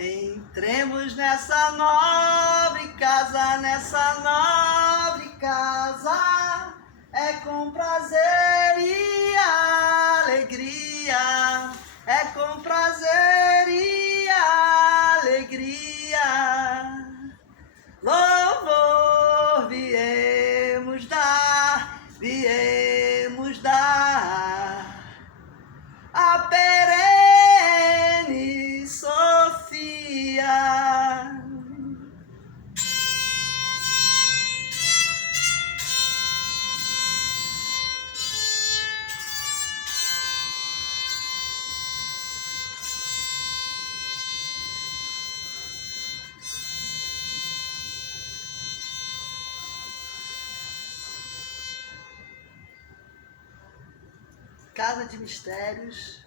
Entremos nessa nobre casa, é com prazer e alegria, é com prazer e alegria. Louvor viemos dar a perene Sofia. Casa de Mistérios,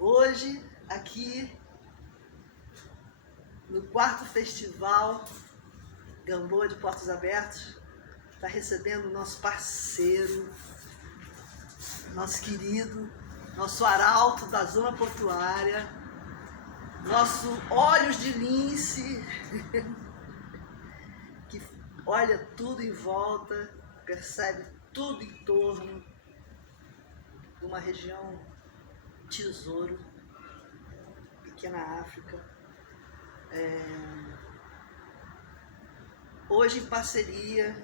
hoje aqui no 4º Festival Gamboa de Portos Abertos, está recebendo o nosso parceiro, nosso querido, nosso arauto da zona portuária, nosso Olhos de Lince, que olha tudo em volta, percebe tudo em torno, de uma região tesouro, pequena África. Hoje em parceria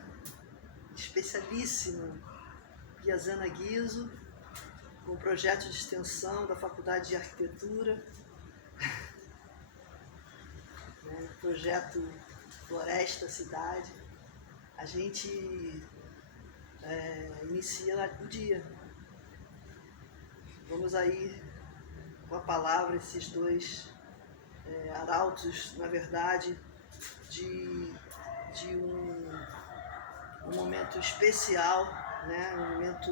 especialíssima Piazana Guizo, com o projeto de extensão da Faculdade de Arquitetura, projeto Floresta Cidade. A gente inicia o dia. Vamos aí com a palavra esses dois arautos, na verdade, de um momento especial, né? Um momento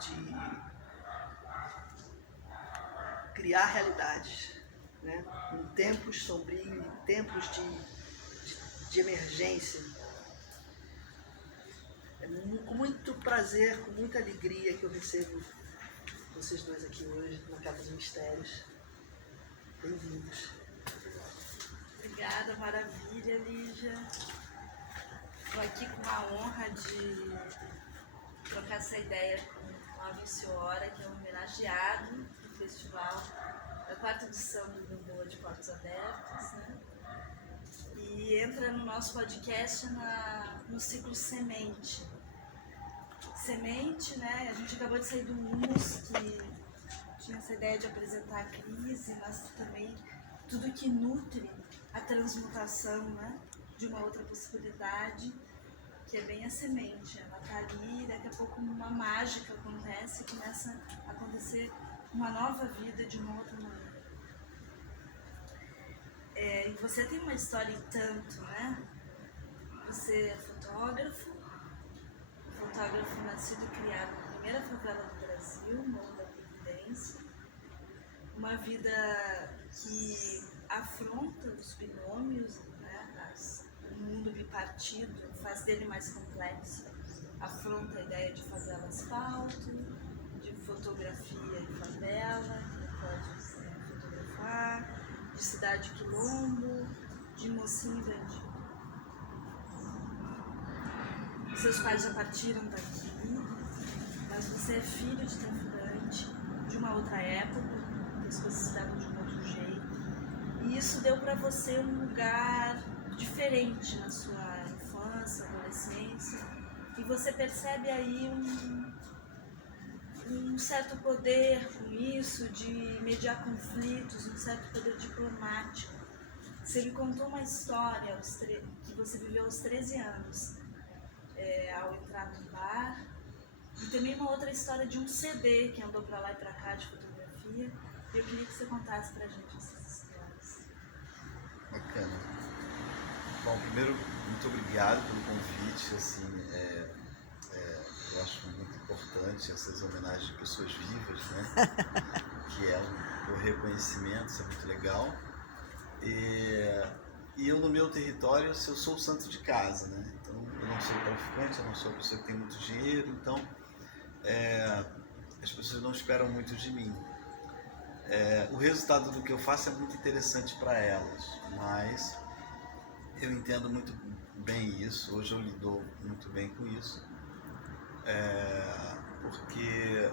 de criar realidades, né? Em tempos sombrios, em tempos de emergência. É com muito prazer, com muita alegria que eu recebo vocês dois aqui hoje na Casa de Mistérios. Bem-vindos. Obrigada, maravilha, Lígia. Estou aqui com a honra de trocar essa ideia com o Alvin Ciora, que é um homenageado do festival da 4ª edição do Gamboa de Portos Abertos, né? E entra no nosso podcast no ciclo Semente. Semente, né? A gente acabou de sair do Humus, que tinha essa ideia de apresentar a crise, mas também tudo que nutre a transmutação, né? De uma outra possibilidade, que é bem a semente. Ela está ali, daqui a pouco uma mágica acontece e começa a acontecer uma nova vida de uma outra maneira. E você tem uma história e tanto, né? Você é fotógrafo nascido e criado na primeira favela do Brasil, Morro da Providência. Uma vida que afronta os binômios, né? O mundo bipartido faz dele mais complexo. Afronta a ideia de favela asfalto, de fotografia em favela, que pode fotografar, de cidade quilombo, de mocinho bandido. Seus pais já partiram daqui, mas você é filho de traficante, de uma outra época, as coisas se davam de um outro jeito. E isso deu para você um lugar diferente na sua infância, adolescência, e você percebe aí um certo poder com isso, de mediar conflitos, um certo poder diplomático. Você me contou uma história que você viveu aos 13 anos, ao entrar no bar, e também uma outra história de um CD que andou para lá e para cá de fotografia, e eu queria que você contasse pra gente essas histórias. Bacana. Bom, primeiro, muito obrigado pelo convite, assim, eu acho muito importante essas homenagens de pessoas vivas, né, que é o reconhecimento, isso é muito legal, e eu no meu território, eu sou o santo de casa, né, então eu não sou traficante, eu não sou uma pessoa que tem muito dinheiro, então as pessoas não esperam muito de mim. O resultado do que eu faço é muito interessante para elas, mas eu entendo muito bem isso, hoje eu lido muito bem com isso, porque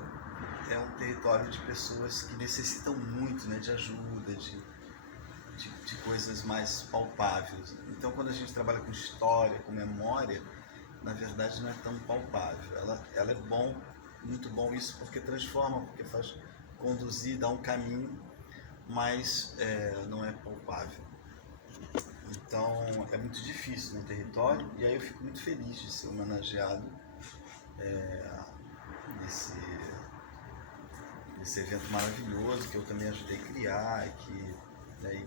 é um território de pessoas que necessitam muito, né, de ajuda, de coisas mais palpáveis. Então, quando a gente trabalha com história, com memória, na verdade não é tão palpável. Ela é bom, muito bom isso, porque transforma, porque faz conduzir, dá um caminho, mas não é palpável. Então, é muito difícil no território, e aí eu fico muito feliz de ser homenageado nesse evento maravilhoso que eu também ajudei a criar,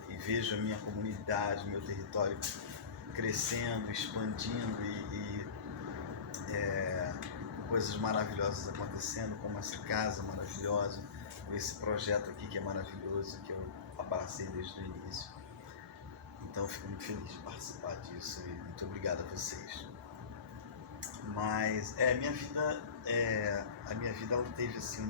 e vejo a minha comunidade, meu território crescendo, expandindo e coisas maravilhosas acontecendo, como essa casa maravilhosa, esse projeto aqui que é maravilhoso, que eu abracei desde o início. Então eu fico muito feliz de participar disso e muito obrigado a vocês. Mas a minha vida ela teve assim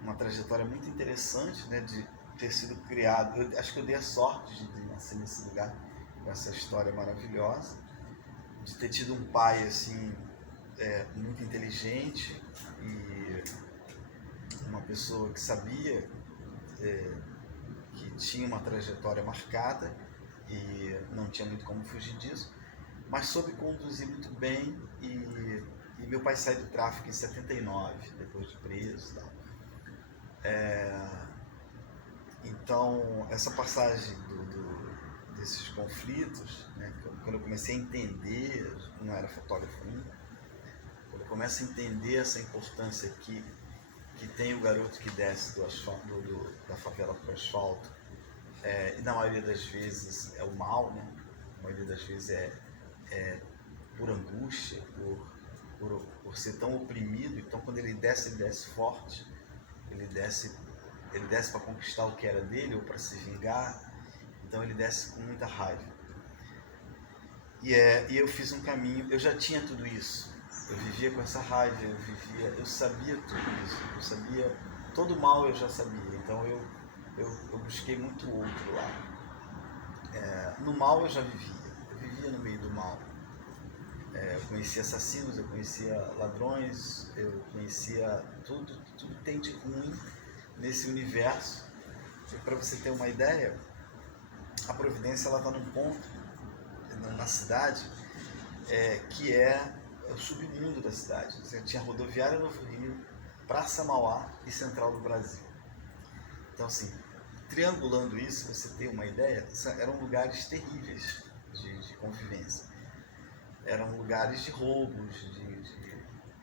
uma trajetória muito interessante, né, de ter sido criado. Eu acho que eu dei a sorte de nascer nesse lugar com essa história maravilhosa, de ter tido um pai assim muito inteligente e uma pessoa que sabia que tinha uma trajetória marcada e não tinha muito como fugir disso, mas soube conduzir muito bem. E meu pai saiu do tráfico em 79, depois de preso e tal. Então, essa passagem desses conflitos, né, quando eu comecei a entender, não era fotógrafo ainda, quando eu começo a entender essa importância que tem o garoto que desce da favela para o asfalto, e na maioria das vezes é o mal, né? Na maioria das vezes é por angústia, por ser tão oprimido. Então, quando ele desce forte, ele desce para conquistar o que era dele ou para se vingar. Então ele desce com muita raiva. E eu fiz um caminho, eu já tinha tudo isso. Eu vivia com essa raiva, eu sabia tudo isso, eu sabia, todo o mal eu já sabia. Então eu busquei muito outro lá. No mal eu já vivia no meio do mal. Eu conhecia assassinos, eu conhecia ladrões, eu conhecia tudo que tem de ruim nesse universo. Para você ter uma ideia, a Providência está num ponto na cidade que é o submundo da cidade. Você tinha Rodoviária Novo Rio, Praça Mauá e Central do Brasil. Então, assim, triangulando isso, você tem uma ideia, eram lugares terríveis de convivência. Eram lugares de roubos,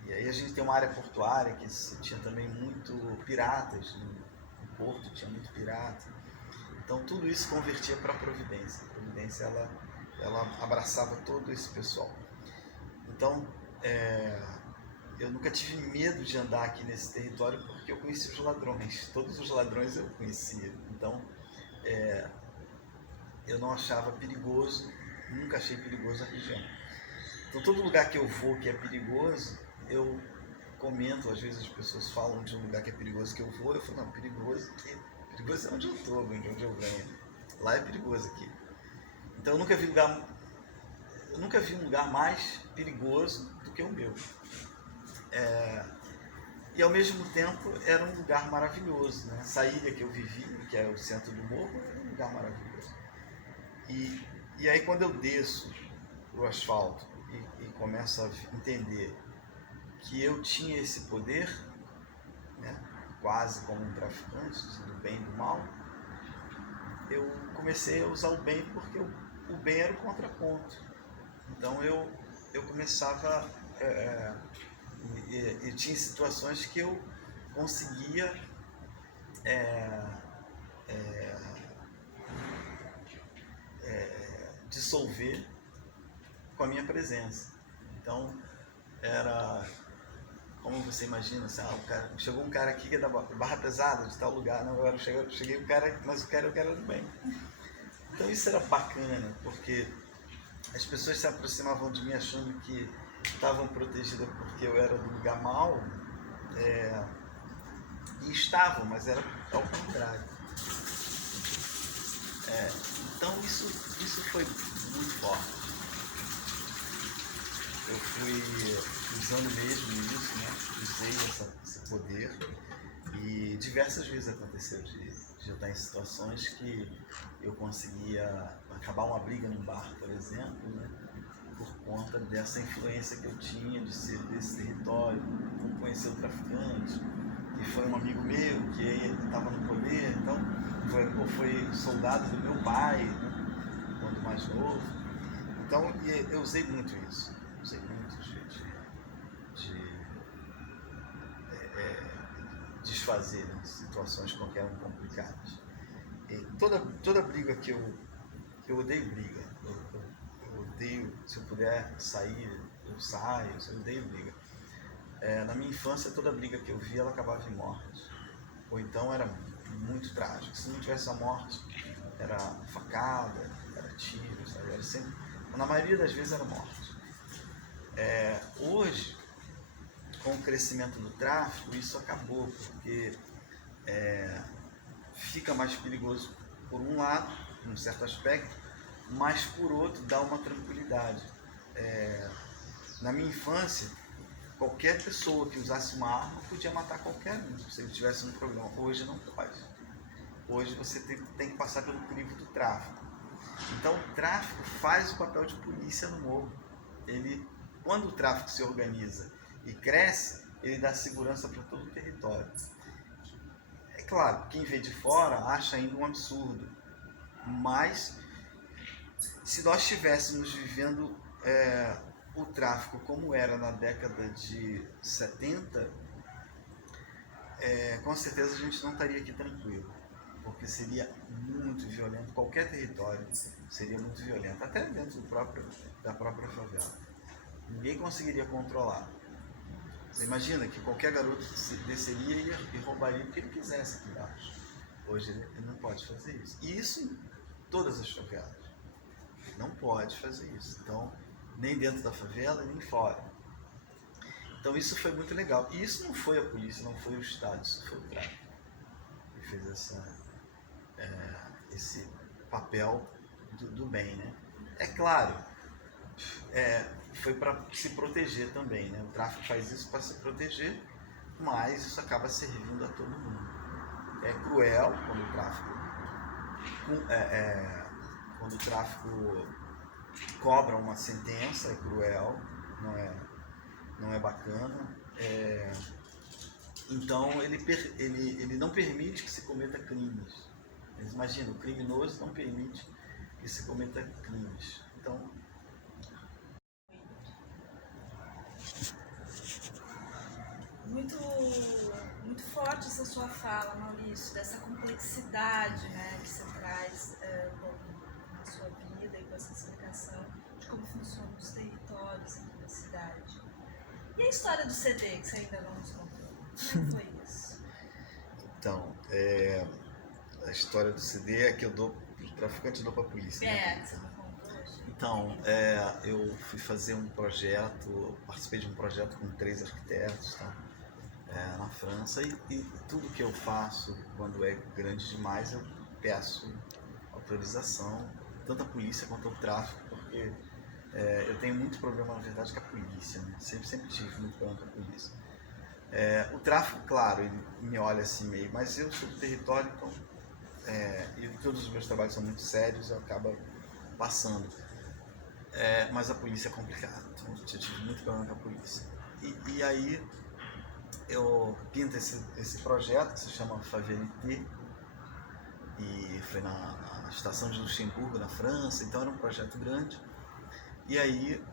e aí a gente tem uma área portuária que tinha também muito piratas, no porto tinha muito pirata. Então tudo isso convertia para a Providência. A Providência ela abraçava todo esse pessoal. Então eu nunca tive medo de andar aqui nesse território porque eu conhecia os ladrões. Todos os ladrões eu conhecia. Então eu não achava perigoso, nunca achei perigoso a região. Então todo lugar que eu vou que é perigoso, eu comento. Às vezes as pessoas falam de um lugar que é perigoso que eu vou, eu falo, não, perigoso é onde eu estou, de onde eu venho. Lá é perigoso aqui. Então eu nunca vi um lugar mais perigoso do que o meu. E ao mesmo tempo era um lugar maravilhoso, né? Essa ilha que eu vivi, que é o centro do morro, era um lugar maravilhoso. E aí quando eu desço pro asfalto e começo a entender que eu tinha esse poder, né, quase como um traficante, do bem e do mal, eu comecei a usar o bem porque o bem era o contraponto. Então eu começava e tinha situações que eu conseguia dissolver com a minha presença. Então era, como você imagina, assim, chegou um cara aqui que é da Barra Pesada, de tal lugar. Não, cheguei um cara, mas eu quero do bem. Então isso era bacana, porque as pessoas se aproximavam de mim achando que estavam protegidas porque eu era do lugar mau, e gostavam, mas era ao contrário. Então isso foi muito forte. Eu fui usando mesmo isso, né? Usei esse poder e diversas vezes aconteceu de eu estar em situações que eu conseguia acabar uma briga num bar, por exemplo, né? Por conta dessa influência que eu tinha de ser desse território, por conhecer o traficante, que foi um amigo meu, que estava no poder, então foi soldado do meu pai, né? Quando mais novo. Então eu usei muito isso, usei muito de desfazer, né, situações qualquer um complicadas. E toda briga que eu odeio briga, eu odeio, se eu puder sair, eu saio, eu odeio briga. Na minha infância, toda briga que eu via, ela acabava em morte. Ou então era muito trágico. Se não tivesse a morte, era facada, era tiro, sabe? Era sempre, na maioria das vezes era morte. Hoje, com o crescimento do tráfico, isso acabou, porque fica mais perigoso por um lado, num certo aspecto, mas por outro dá uma tranquilidade. Na minha infância, qualquer pessoa que usasse uma arma podia matar qualquer um, se ele tivesse um problema. Hoje não pode. Hoje você tem que passar pelo crivo do tráfico. Então o tráfico faz o papel de polícia no morro. Quando o tráfico se organiza e cresce, ele dá segurança para todo o território. É claro, quem vê de fora acha ainda um absurdo, mas se nós estivéssemos vivendo o tráfico como era na década de 70, com certeza a gente não estaria aqui tranquilo, porque seria muito violento, qualquer território seria muito violento, até dentro da própria favela. Ninguém conseguiria controlar. Você imagina que qualquer garoto desceria e roubaria o que ele quisesse aqui embaixo. Hoje ele não pode fazer isso. E isso em todas as favelas. Não pode fazer isso. Então, nem dentro da favela, nem fora. Então isso foi muito legal. E isso não foi a polícia, não foi o Estado, isso foi o tráfico. Que fez esse papel do bem, né? É claro, foi para se proteger também, né? O tráfico faz isso para se proteger, mas isso acaba servindo a todo mundo. É cruel quando o tráfico cobra uma sentença, é cruel, não é bacana. Então ele não permite que se cometa crimes. Mas imagina, o criminoso não permite que se cometa crimes. Então, muito, muito forte essa sua fala, Maurício, dessa complexidade, né, que você traz na sua vida e com essa explicação de como funcionam os territórios aqui da cidade. E a história do CD, que você ainda não nos contou? Como foi isso? Então, a história do CD é que eu dou para o traficante e dou para a polícia. Né? Que você não contou hoje. Então, eu fui fazer um projeto, participei de um projeto com 3 arquitetos, tá? Na França, e tudo que eu faço, quando é grande demais, eu peço autorização, tanto a polícia quanto o tráfico, porque eu tenho muito problema, na verdade, com a polícia, né? Sempre tive muito problema com a polícia. O tráfico, claro, ele me olha assim meio, mas eu sou do território, então, e todos os meus trabalhos são muito sérios, eu acabo passando. Mas a polícia é complicada, então eu tive muito problema com a polícia. E aí eu pinto esse projeto que se chama Favelité, e foi na estação de Luxemburgo, na França, então era um projeto grande. E aí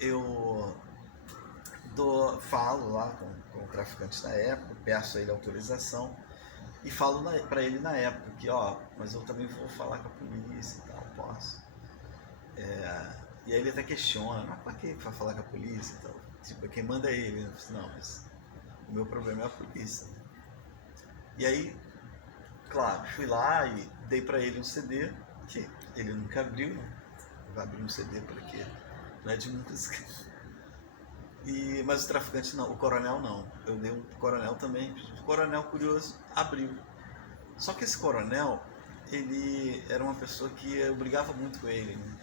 eu falo lá com o traficante da época, peço a ele autorização e falo para ele na época que, mas eu também vou falar com a polícia e tal, posso. E aí ele até questiona, mas pra que vai falar com a polícia e tal? Tipo, quem manda é ele. Eu disse, não, mas o meu problema é a polícia. E aí, claro, fui lá e dei para ele um CD, que ele nunca abriu, né? Vai abrir um CD para quê? Não é de música. Mas o traficante não, o coronel não. Eu dei um pro coronel também. O coronel, curioso, abriu. Só que esse coronel, ele era uma pessoa que eu brigava muito com ele, né?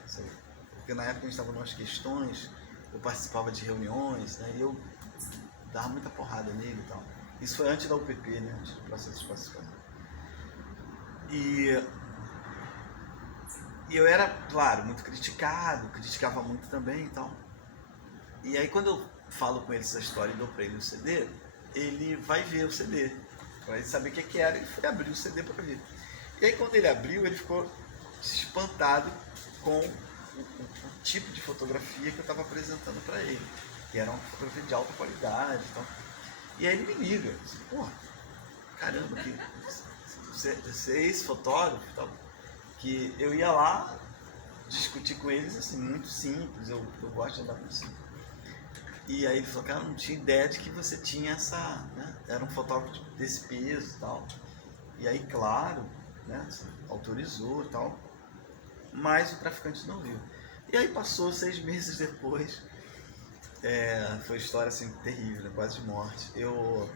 Porque na época a gente estava em umas questões, eu participava de reuniões, né? E eu dava muita porrada nele e tal. Isso foi antes da UPP, né? Antes do processo de pacificação. E eu era, claro, muito criticado, criticava muito também e tal. E aí quando eu falo com ele essa história e dou pra ele o CD, ele vai ver o CD, pra ele saber o que era, e foi abrir o CD pra ver. E aí quando ele abriu, ele ficou espantado com o tipo de fotografia que eu estava apresentando para ele, que era uma fotografia de alta qualidade e tal. E aí ele me liga, assim, porra, caramba, que você é esse fotógrafo e tal, que eu ia lá discutir com eles, assim, muito simples, eu gosto de andar muito simples. E aí ele falou, cara, eu não tinha ideia de que você tinha essa, né, era um fotógrafo desse peso e tal. E aí, claro, né, autorizou e tal, mas o traficante não viu. E aí passou 6 meses depois, foi uma história assim terrível, né, quase de morte. O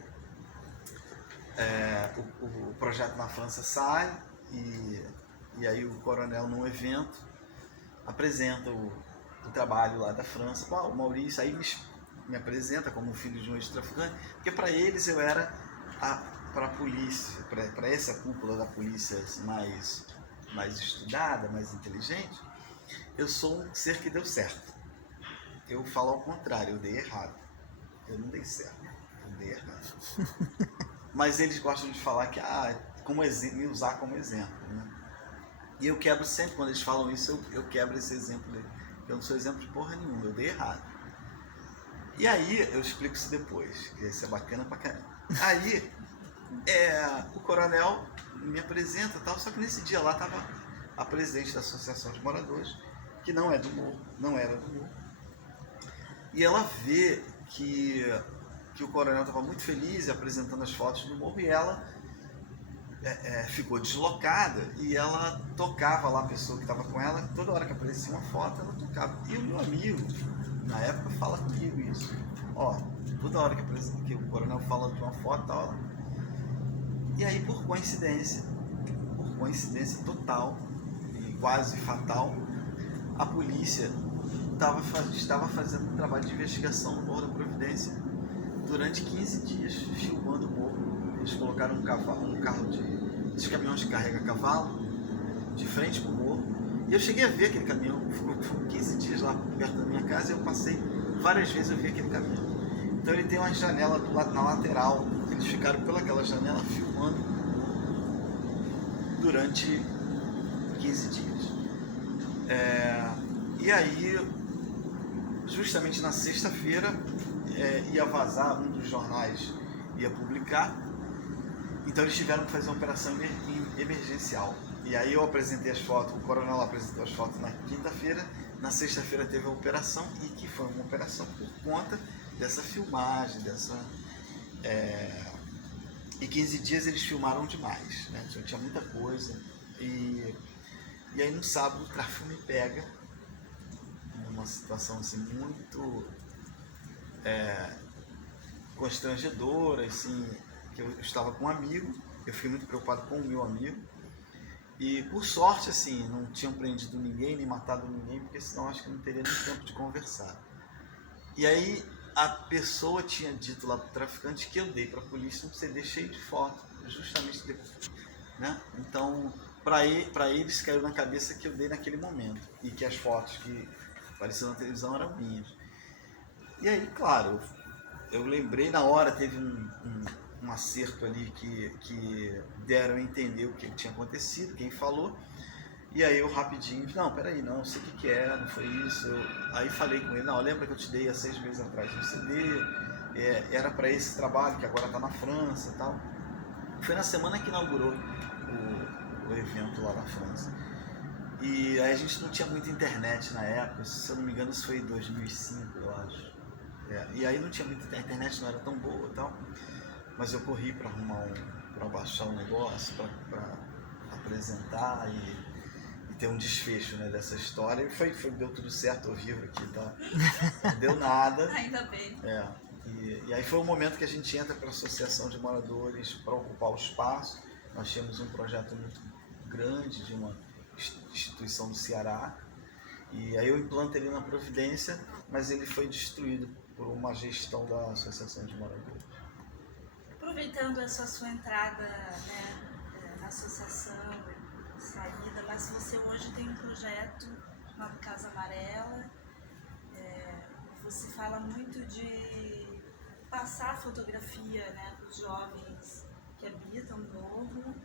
projeto na França sai e aí o coronel num evento apresenta o trabalho lá da França. Pô, o Maurício aí me apresenta como filho de um ex-traficante, porque para eles eu era para a polícia, para essa cúpula da polícia mais estudada, mais inteligente, eu sou um ser que deu certo. Eu falo ao contrário, eu dei errado. Eu não dei certo, eu dei errado. Mas eles gostam de falar que, como exemplo, me usar como exemplo, né? E eu quebro sempre, quando eles falam isso, eu quebro esse exemplo dele. Eu não sou exemplo de porra nenhuma, eu dei errado. E aí, eu explico isso depois, que isso é bacana pra caramba. Aí, o coronel me apresenta e tal, só que nesse dia lá tava a presidente da Associação de Moradores, que não é do morro, não era do morro. E ela vê que o coronel estava muito feliz apresentando as fotos do morro, e ela ficou deslocada, e ela tocava lá a pessoa que estava com ela, toda hora que aparecia uma foto, ela tocava. E o meu amigo, na época, fala comigo isso. Ó, toda hora que o coronel fala de uma foto, tal, e aí por coincidência total e quase fatal, a polícia estava fazendo um trabalho de investigação no Morro da Providência durante 15 dias, filmando o morro. Eles colocaram um carro de caminhões que carrega cavalo de frente para o morro, e eu cheguei a ver aquele caminhão. Ficou 15 dias lá perto da minha casa, e eu passei várias vezes, eu vi aquele caminhão. Então ele tem uma janela na lateral, eles ficaram pelaquela janela filmando durante 15 dias. E aí, justamente na sexta-feira, ia vazar, um dos jornais ia publicar, então eles tiveram que fazer uma operação emergencial. E aí eu apresentei as fotos, o coronel apresentou as fotos na quinta-feira, na sexta-feira teve a operação, e que foi uma operação por conta dessa filmagem, e 15 dias eles filmaram demais, né? Tinha muita coisa, e aí no sábado o tráfico me pega numa situação assim muito constrangedora, assim, que eu estava com um amigo, eu fiquei muito preocupado com o meu amigo, e por sorte, assim, não tinham prendido ninguém, nem matado ninguém, porque senão acho que não teria nem tempo de conversar. E aí a pessoa tinha dito lá pro traficante que eu dei para a polícia um CD cheio de fotos, justamente depois, né? Então, para eles caiu na cabeça que eu dei naquele momento, e que as fotos que apareceram na televisão eram minhas. E aí, claro, eu lembrei na hora, teve um acerto ali que deram a entender o que tinha acontecido, quem falou. E aí eu rapidinho, não, peraí, não sei o que é, não foi isso. Aí falei com ele, não, lembra que eu te dei há 6 meses atrás um CD, era para esse trabalho que agora está na França e tal. Foi na semana que inaugurou o evento lá na França. E aí a gente não tinha muita internet na época, se eu não me engano isso foi em 2005, eu acho. E aí não tinha muita internet, não era tão boa e tal. Mas eu corri para para baixar um negócio, para apresentar e ter um desfecho, né, dessa história. E deu tudo certo ao vivo aqui, tá? Não deu nada. Ainda bem. E aí foi o momento que a gente entra para a Associação de Moradores para ocupar o espaço. Nós tínhamos um projeto muito grande de uma instituição do Ceará. E aí eu implanto ele na Providência, mas ele foi destruído por uma gestão da Associação de Moradores. Aproveitando essa sua entrada, né, na associação, saída, mas você hoje tem um projeto chamado Casa Amarela. Você fala muito de passar a fotografia, né, para os jovens que habitam o Morro.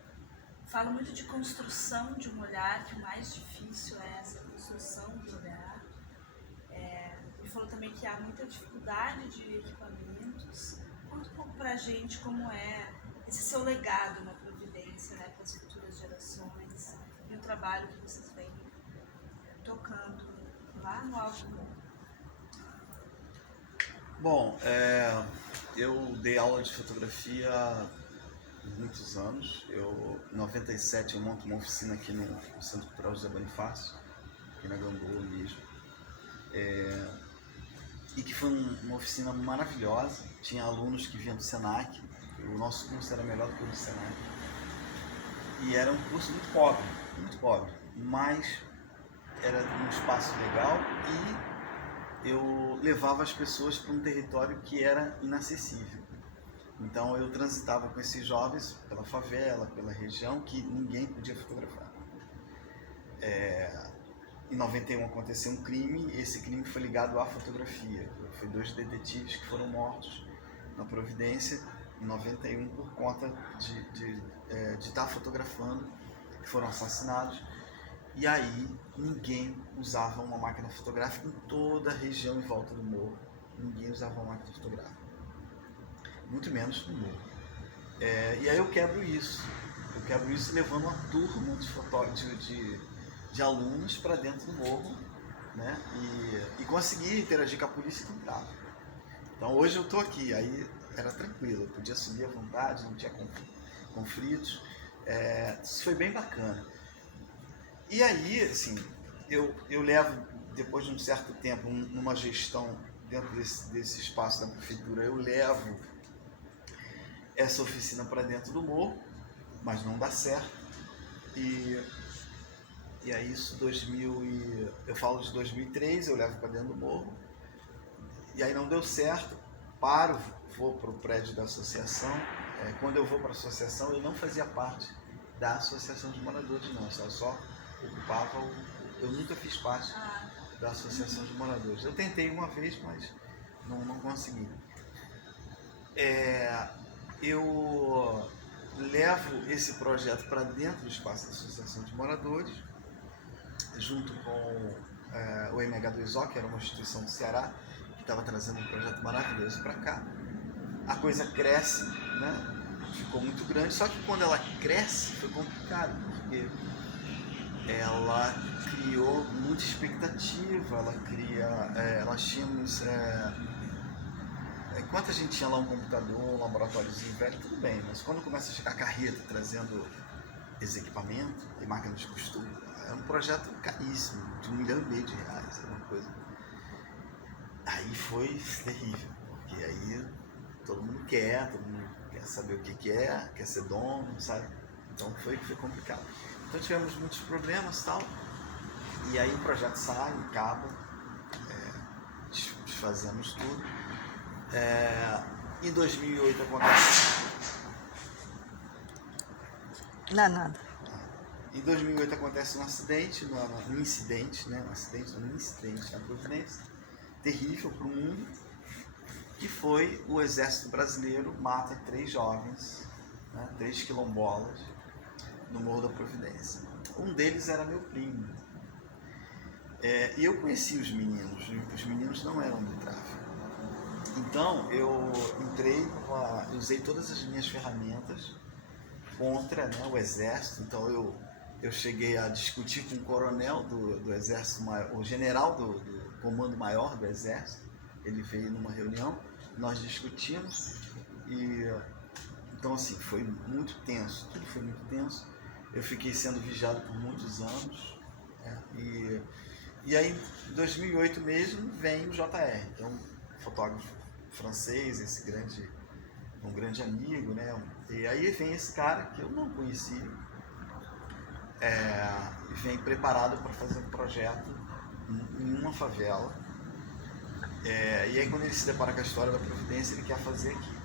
Fala muito de construção de um olhar, que o mais difícil é essa construção do olhar. E falou também que há muita dificuldade de equipamentos. Conta um pouco pra gente como é esse seu legado na Providência, né, para as futuras gerações e o trabalho que vocês vêm tocando lá no Alto do Morro. Bom, eu dei aula de fotografia há muitos anos. Em 97 eu monto uma oficina aqui no Centro Cultural José Bonifácio, aqui na Gamboa mesmo. E que foi uma oficina maravilhosa. Tinha alunos que vinham do Senac. O nosso curso era melhor do que o do Senac. E era um curso muito pobre, mas era um espaço legal e eu levava as pessoas para um território que era inacessível. Então eu transitava com esses jovens pela favela, pela região, que ninguém podia fotografar. Em 91 aconteceu um crime, e esse crime foi ligado à fotografia. Foi 2 detetives que foram mortos na Providência em 91 por conta de estar fotografando, que foram assassinados. E aí ninguém usava uma máquina fotográfica em toda a região em volta do morro. Ninguém usava uma máquina fotográfica. Muito menos no morro. E aí eu quebro isso levando uma turma de alunos para dentro do morro, né? E consegui interagir com a polícia que entrava. Então hoje eu estou aqui, aí era tranquilo, eu podia subir à vontade, não tinha conflitos. Isso foi bem bacana. E aí, assim, eu levo, depois de um certo tempo, numa gestão dentro desse espaço da prefeitura, eu levo essa oficina para dentro do morro, mas não dá certo. E aí isso eu falo de 2003, eu levo para dentro do morro, e aí não deu certo, vou para o prédio da associação. Quando eu vou para a associação, eu não fazia parte da associação de moradores, não, eu só ocupava eu nunca fiz parte da associação de moradores. Eu tentei uma vez, mas não consegui. Eu levo esse projeto para dentro do espaço da associação de moradores, junto com o MH2O, que era uma instituição do Ceará, que estava trazendo um projeto maravilhoso para cá. A coisa cresce, né? Ficou muito grande, só que quando ela cresce foi complicado, porque ela criou muita expectativa, nós tínhamos, enquanto a gente tinha lá um computador, um laboratóriozinho velho, tudo bem, mas quando começa a chegar a carreta trazendo esse equipamento e máquina de costura, é um projeto caríssimo, de R$1,5 milhão, é uma coisa. Aí foi terrível, porque aí todo mundo quer saber o que é, quer ser dono, sabe? Então foi complicado. Então tivemos muitos problemas e tal, e aí o projeto sai, acaba, desfazemos tudo. Em 2008 acontece... Não, nada. Em 2008 acontece um incidente na Providência, terrível para o mundo, que foi o Exército Brasileiro mata 3 jovens, né, 3 quilombolas, no Morro da Providência. Um deles era meu primo. E eu conheci os meninos não eram do tráfico. Então eu usei todas as minhas ferramentas contra, né, o Exército. Então eu cheguei a discutir com o coronel do Exército, o general do Comando Maior do Exército. Ele veio numa reunião, nós discutimos, então assim, foi muito tenso, tudo foi muito tenso. Eu fiquei sendo vigiado por muitos anos, né? E aí, em 2008 mesmo, vem o JR, que é um fotógrafo francês, um grande amigo, né? E aí vem esse cara que eu não conhecia, e vem preparado para fazer um projeto em uma favela. E aí quando ele se depara com a história da Providência, ele quer fazer aqui.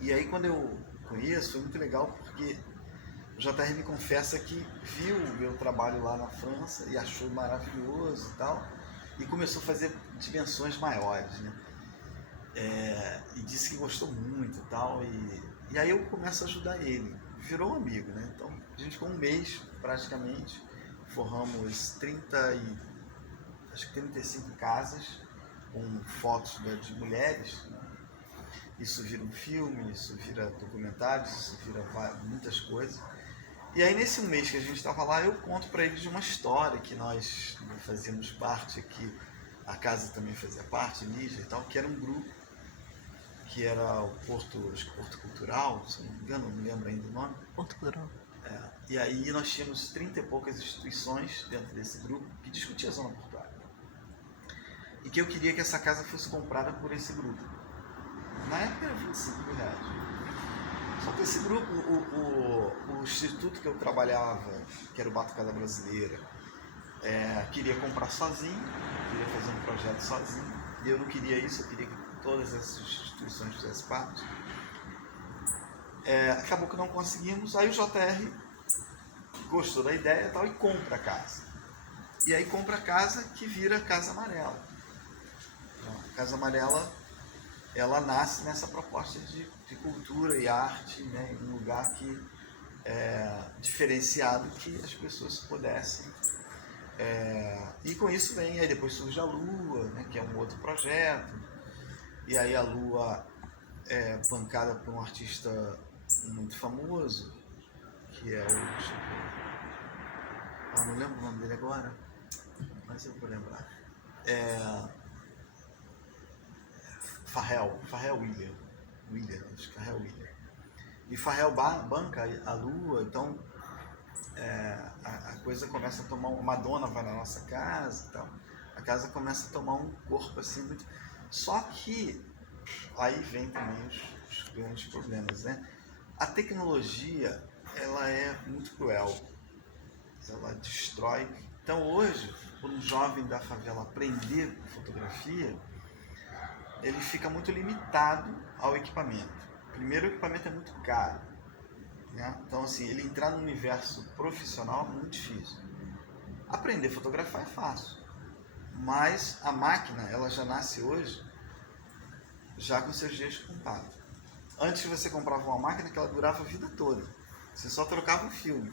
E aí quando eu conheço, foi muito legal, porque o JR me confessa que viu o meu trabalho lá na França e achou maravilhoso e tal, e começou a fazer dimensões maiores, né? E disse que gostou muito e tal, e aí eu começo a ajudar ele. Virou um amigo, né? Então a gente ficou um mês praticamente, forramos 35 casas com fotos de mulheres, né? Isso vira um filme, isso vira documentários, isso vira muitas coisas. E aí nesse mês que a gente estava lá, eu conto para eles de uma história que nós fazíamos parte aqui, a casa também fazia parte, Níger e tal, que era um grupo, que era o Porto Cultural, se não me engano, não me lembro ainda o nome. Porto Cultural. E aí nós tínhamos 30 e poucas instituições dentro desse grupo que discutia a zona portuária. E que eu queria que essa casa fosse comprada por esse grupo. Na época era 25 mil reais. Só que esse grupo, o instituto que eu trabalhava, que era o Batucada Brasileira, queria comprar sozinho, queria fazer um projeto sozinho, e eu não queria isso, eu queria que todas essas instituições fizessem parte. Acabou que não conseguimos, aí o JR gostou da ideia e tal, e compra a casa. E aí compra a casa que vira Casa Amarela. Então, a Casa Amarela, ela nasce nessa proposta de cultura e arte, né, em um lugar diferenciado, que as pessoas pudessem. E com isso vem, aí depois surge a Lua, né, que é um outro projeto, e aí a Lua é bancada por um artista muito famoso, que é o... não lembro o nome dele agora, mas eu vou lembrar. Pharrell Williams. E Pharrell banca a Lua, então a coisa começa a tomar... Madonna vai na nossa casa e tal. A casa começa a tomar um corpo assim muito... Só que aí vem também os grandes problemas, né? A tecnologia, ela é muito cruel. Ela destrói. Então hoje, por um jovem da favela aprender fotografia, ele fica muito limitado ao equipamento. Primeiro, o equipamento é muito caro, né? Então, assim, ele entrar no universo profissional é muito difícil. Aprender a fotografar é fácil, mas a máquina, ela já nasce hoje já com seus dias contados. Antes você comprava uma máquina que ela durava a vida toda. Você só trocava o filme.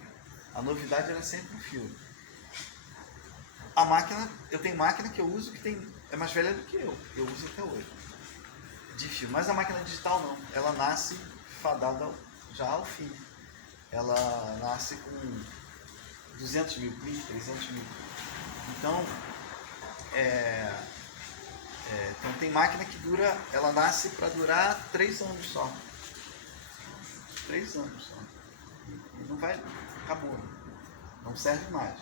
A novidade era sempre o filme. A máquina, eu tenho máquina que eu uso que é mais velha do que eu uso até hoje, de filme. Mas a máquina digital não, ela nasce fadada já ao fim. Ela nasce com 200 mil cliques, 300 mil. Então, então tem máquina que ela nasce para durar 3 anos só. 3 anos só. E não vai, acabou. Não serve mais.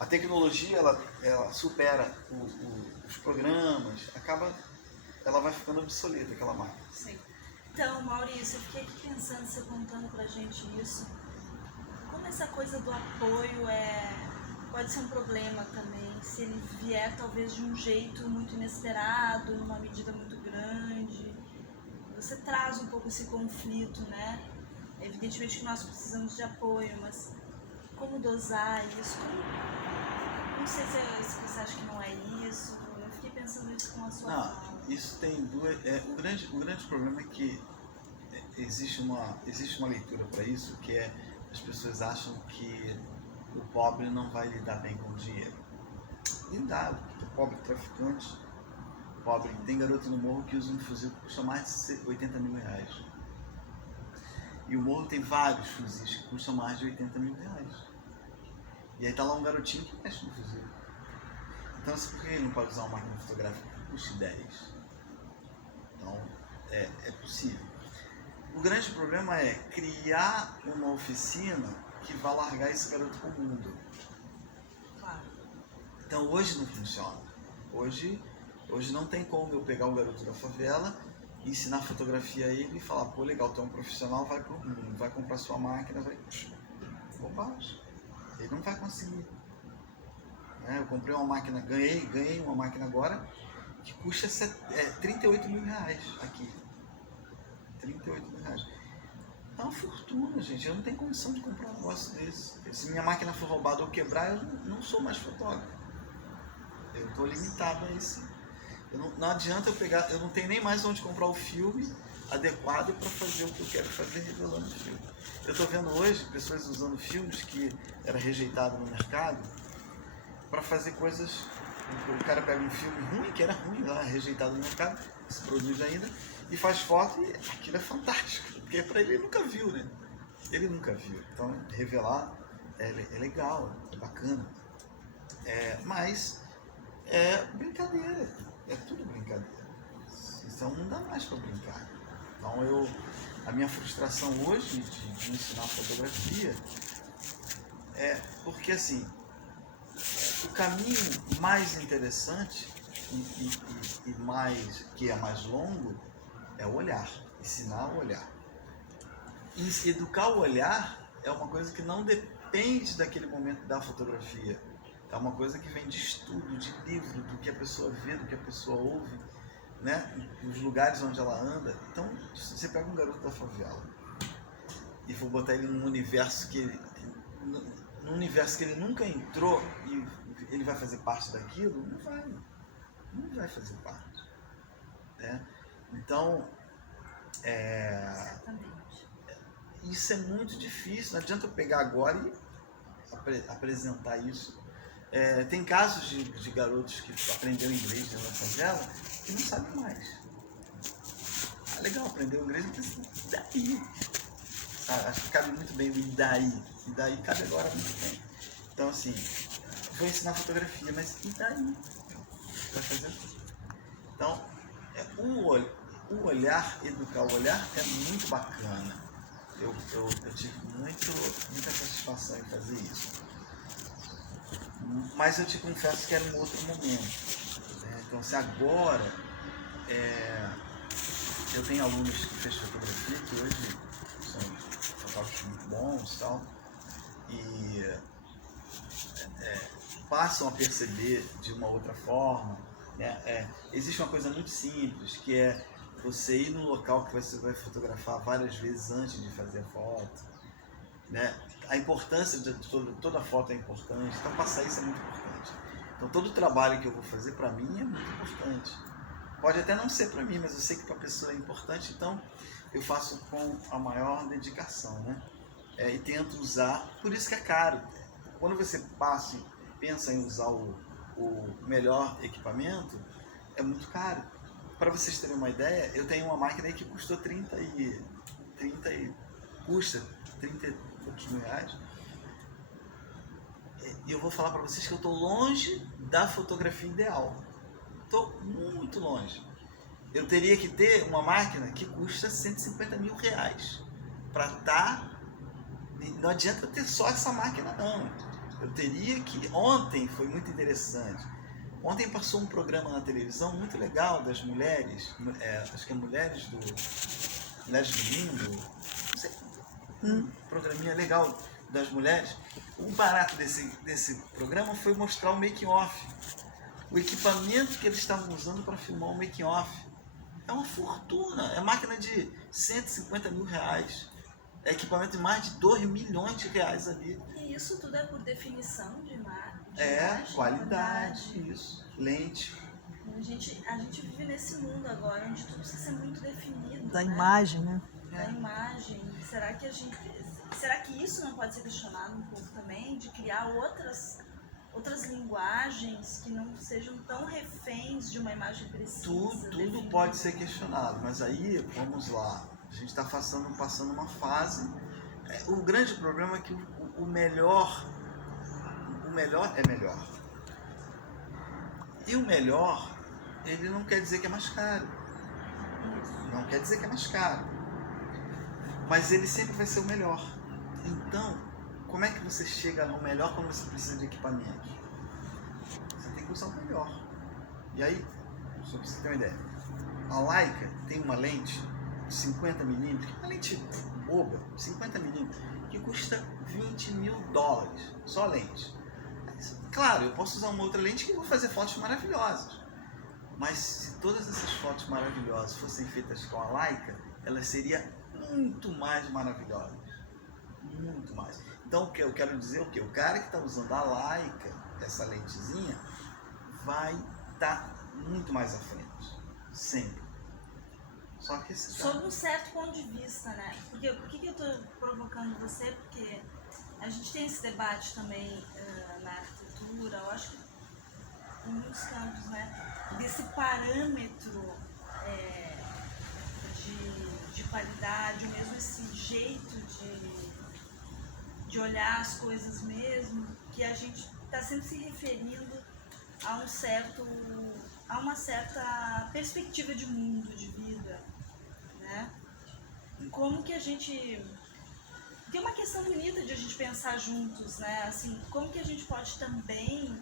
A tecnologia, ela supera os programas, ela vai ficando obsoleta, aquela máquina. Sim. Então, Maurício, eu fiquei aqui pensando, você contando pra gente isso, como essa coisa do apoio pode ser um problema também, se ele vier talvez de um jeito muito inesperado, numa medida muito grande. Você traz um pouco esse conflito, né? Evidentemente que nós precisamos de apoio, mas como dosar isso? Não sei se você acha que não é isso. Eu fiquei pensando isso com a sua fala. Isso tem duas... o grande problema é que existe uma leitura para isso, que as pessoas acham que o pobre não vai lidar bem com o dinheiro. E dá, o pobre traficante, tem garoto no morro que usa um fuzil que custa mais de 80 mil reais. E o morro tem vários fuzis que custam mais de 80 mil reais. E aí tá lá um garotinho que mexe no fuzil. Então, por que ele não pode usar uma máquina fotográfica que custe 10? Então, é possível. O grande problema é criar uma oficina que vá largar esse garoto pro mundo. Claro. Então hoje não funciona. Hoje não tem como eu pegar um garoto da favela, ensinar fotografia a ele e falar, pô, legal, tu é um profissional, vai pro mundo, vai comprar sua máquina, vai... Bobagem. Ele não vai conseguir. Eu comprei uma máquina, ganhei uma máquina agora que custa 38 mil reais aqui. 38 mil reais. É uma fortuna, gente. Eu não tenho condição de comprar um negócio desse. Se minha máquina for roubada ou quebrar, eu não sou mais fotógrafo. Eu estou limitado a isso. Não adianta eu pegar, eu não tenho nem mais onde comprar o filme adequado para fazer o que eu quero fazer revelando o filme. Eu estou vendo hoje pessoas usando filmes que era rejeitado no mercado para fazer coisas. O cara pega um filme ruim, que era ruim lá, rejeitado no mercado, se produz ainda, e faz foto e aquilo é fantástico, porque para ele nunca viu, né? Ele nunca viu. Então revelar é legal, é bacana. Mas é brincadeira, é tudo brincadeira. Então não dá mais para brincar. Então a minha frustração hoje de ensinar fotografia é porque assim, o caminho mais interessante e mais, que é mais longo é o olhar, ensinar o olhar. E educar o olhar é uma coisa que não depende daquele momento da fotografia. É uma coisa que vem de estudo, de livro, do que a pessoa vê, do que a pessoa ouve, né? Os lugares onde ela anda. Então, se você pega um garoto da favela e for botar ele num universo que ele nunca entrou e ele vai fazer parte daquilo, não vai fazer parte. Né? Então, isso é muito difícil. Não adianta eu pegar agora e apresentar isso. Tem casos de garotos que aprenderam inglês na favela que não sabem mais. Legal, aprendeu inglês, mas e daí? Acho que cabe muito bem o e daí. E daí cabe agora muito bem. Então, assim, vou ensinar fotografia, mas e daí? Vai fazer o quê? Então, o olhar, educar o olhar é muito bacana. Eu tive muita satisfação em fazer isso. Mas eu te confesso que era um outro momento. Né? Então, se agora eu tenho alunos que fez fotografia que hoje são fotógrafos muito bons e tal, e passam a perceber de uma outra forma. Né? Existe uma coisa muito simples, que é você ir no local que você vai fotografar várias vezes antes de fazer a foto. Né? A importância de toda foto é importante, então passar isso é muito importante. Então todo o trabalho que eu vou fazer para mim é muito importante. Pode até não ser para mim, mas eu sei que para a pessoa é importante, então eu faço com a maior dedicação, né? E tento usar, por isso que é caro. Quando você pensa em usar o melhor equipamento, é muito caro. Para vocês terem uma ideia, eu tenho uma máquina aí que custou 30 e poucos mil reais. E eu vou falar para vocês que eu estou longe da fotografia ideal. Estou muito longe. Eu teria que ter uma máquina que custa 150 mil reais para estar. Não adianta ter só essa máquina, não. Eu teria que. Ontem foi muito interessante. Ontem passou um programa na televisão muito legal das mulheres, acho que é Mulheres do Lindo, não sei, um programinha legal das mulheres. O barato desse programa foi mostrar o making-off, o equipamento que eles estavam usando para filmar o making-off. É uma fortuna, é máquina de 150 mil reais, é equipamento de mais de 2 milhões de reais ali. E isso tudo é por definição de imagem? Qualidade, isso, lente. A gente vive nesse mundo agora, onde tudo precisa ser muito definido. Da né? imagem, né? Da imagem. Será que isso não pode ser questionado um pouco também? De criar outras linguagens que não sejam tão reféns de uma imagem precisa? Tudo pode ser questionado, mas aí, vamos lá, a gente está passando uma fase. O grande problema é que o melhor é melhor. E o melhor, ele não quer dizer que é mais caro. Não quer dizer que é mais caro. Mas ele sempre vai ser o melhor. Então, como é que você chega no melhor quando você precisa de equipamentos? Você tem que usar o melhor. E aí, só para você ter uma ideia, a Leica tem uma lente de 50mm, uma lente boba, 50mm, que custa $20.000, só a lente. Claro, eu posso usar uma outra lente que eu vou fazer fotos maravilhosas. Mas se todas essas fotos maravilhosas fossem feitas com a Leica, elas seriam muito mais maravilhosas. Muito mais. Então, o que eu quero dizer é o quê? O cara que está usando a Leica, essa lentezinha, vai estar muito mais à frente. Sempre. Só que esse cara... Sob um certo ponto de vista, né? Porque por que eu estou provocando você? Porque a gente tem esse debate também na arquitetura, eu acho que em muitos campos, né? Desse parâmetro de qualidade, ou mesmo esse jeito de olhar as coisas mesmo, que a gente está sempre se referindo a uma certa perspectiva de mundo, de vida, né? Como que a gente... Tem uma questão bonita de a gente pensar juntos, né? Assim, como que a gente pode também